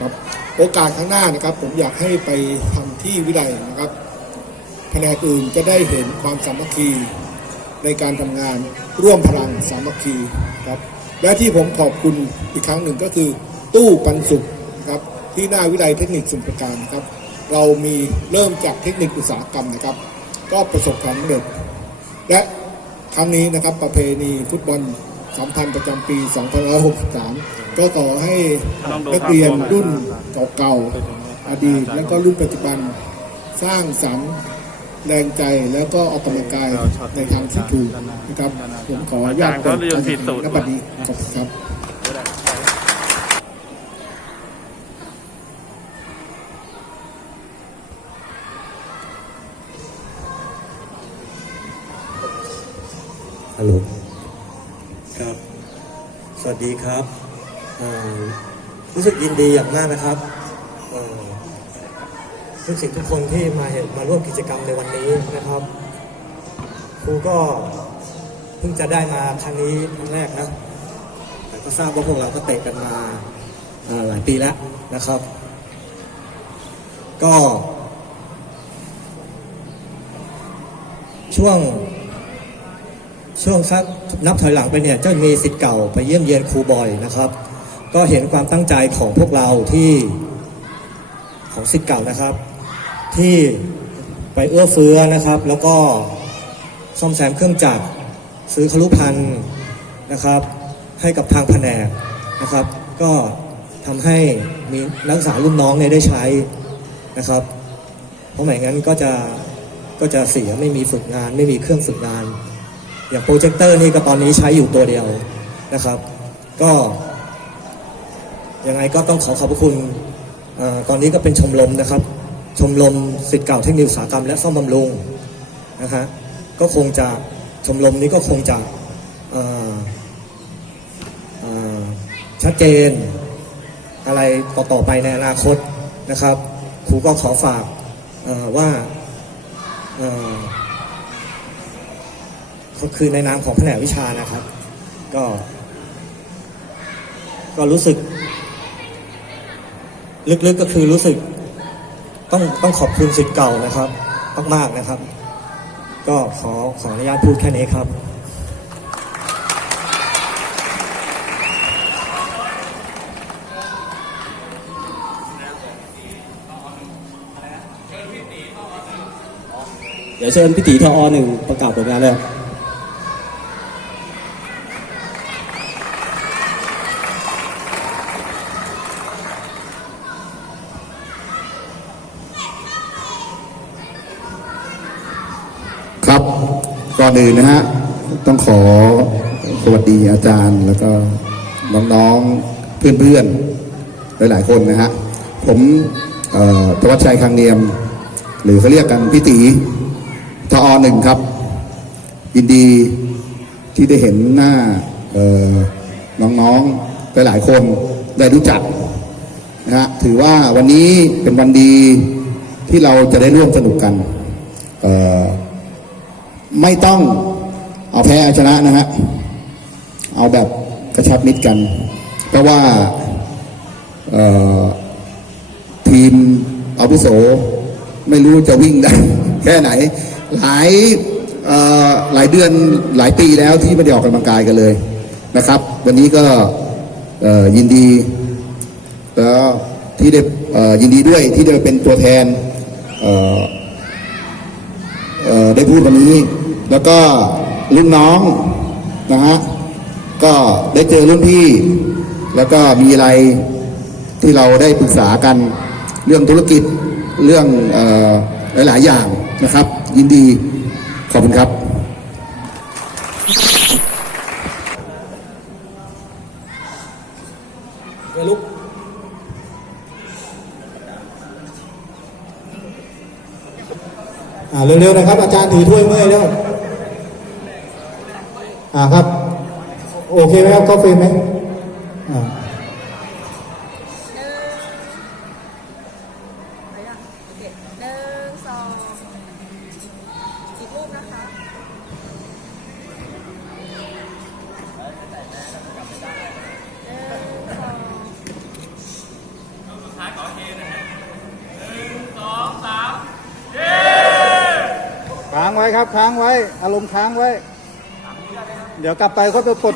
ครับโอกาสข้างหน้านะครับ ผมอยากให้ไปทำที่วิไลนะครับแผนกอื่นจะได้เห็นความสามัคคีในการทำงานร่วมพลังสามัคคีครับและที่ผมขอบคุณอีกครั้งหนึ่งก็คือ ตู้ปันสุขนะครับที่หน้าวิไลเทคนิคสมุทรปราการครับ เรามีเริ่มจากเทคนิคอุตสาหกรรมนะครับ ก็ประสบความสำเร็จ และครั้งนี้นะครับประเพณีฟุตบอล สัมพันธ์ประจำปี 2563 ก็ขอให้นักเรียนรุ่นเก่าๆ อดีต และก็รุ่นปัจจุบันสร้างสรรค์แรงใจแล้วก็ออกกำลังกายในทางที่ถูกนะครับผมขออนุญาตอาจารย์ก็เรียนผิดสูตรณบัดนี้ขอบคุณครับฮัลโหล วัสดีครับรู้สึกยินดีอย่างมากนะครับทุกสิ่งทุกคนที่มาเห็นมาร่วมกิจกรรมในวันนี้นะครับครูก็เพิ่งจะได้มาครั้งนี้ครั้งแรกนะแต่ก็ทราบว่าพวกเราก็เตะกันมาหลายปีแล้วนะครับ ก็ ช่วง ช่วงสักนับถอยหลังไปเนี่ยจะมีสิทธิ์เก่าไปเยี่ยมเยียนครูบอยนะครับ ก็เห็นความตั้งใจของพวกเราที่ของสิทธิ์เก่านะครับ ที่ไปเอื้อเฟื้อนะครับ แล้วก็ซ่อมแซมเครื่องจักรซื้อคลุพันธ์นะครับ ให้กับทางแผนกนะครับ ก็ทำให้มีนักศึกษารุ่นน้องเนี่ยได้ใช้นะครับ เพราะไม่งั้นก็จะก็จะเสียไม่มีฝึกงาน ไม่มีเครื่องฝึกงาน อย่างโปรเจคเตอร์นี่ก็ตอนนี้ใช้อยู่ตัวเดียวนะครับ ก็ยังไงก็ต้องขอขอบพระคุณตอนนี้ก็เป็นชมรมนะครับ ชมรมสิทธิ์เก่าเทคนิคอุตสาหกรรมและซ่อมบำรุงนะฮะก็คงจะชมรมนี้ก็คงจะชัดเจนอะไรต่อๆไปในอนาคตนะครับครูก็ขอฝากว่า คือในนามของแผนกวิชานะครับ ก็ ก็รู้สึก ลึกๆก็คือรู้สึก ต้องต้องขอบคุณสิทธิ์เก่านะครับ มากๆนะครับ ก็ขอขออนุญาตพูดแค่นี้ครับเดี๋ยวเชิญพี่ตีทอหนึ่งประกาศผลงานเลย อนอื่นนะฮะ ต้องขอสวัสดีอาจารย์แล้วก็น้องๆเพื่อนๆ หลายๆคนนะฮะ ผมธวัชชัยคังเนียม หรือเขาเรียกกันพี่ตีทอหนึ่งครับ ยินดีที่ได้เห็นหน้าน้องๆ หลายๆคนได้รู้จักนะฮะถือว่าวันนี้เป็นวันดีที่เราจะได้ร่วมสนุกกัน เอ่อ ไม่ต้องเอาแพ้เอาชนะนะฮะเอาแบบกระชับมิตรกัน เพราะว่าทีมอาวุโสไม่รู้จะวิ่งได้แค่ไหน หลายหลายเดือนหลายปีแล้วที่ไม่ได้ออกกำลังกายกันเลยนะครับ วันนี้ก็ยินดีแล้วที่ได้ยินดีด้วยที่ได้เป็นตัวแทนได้พูดวันนี้ แล้วก็รุ่นน้องนะฮะก็ได้เจอรุ่นพี่ แล้วก็มีอะไรที่เราได้ปรึกษากันเรื่องธุรกิจเรื่องออหลาย ๆ อย่างนะครับ ยินดีขอบคุณครับเรียวลุกอ่าเร็ว ๆ นะครับ อาจารย์ถือถ้วยเมื่อยแล้ว อ่าครับ โอเคไหมครับเข้าเนะมะหนึ่งสองสาค้างไว้ครับ ค้างไว้ อารมณ์ค้างไว้ เดี๋ยวกลับไปก็ไปลด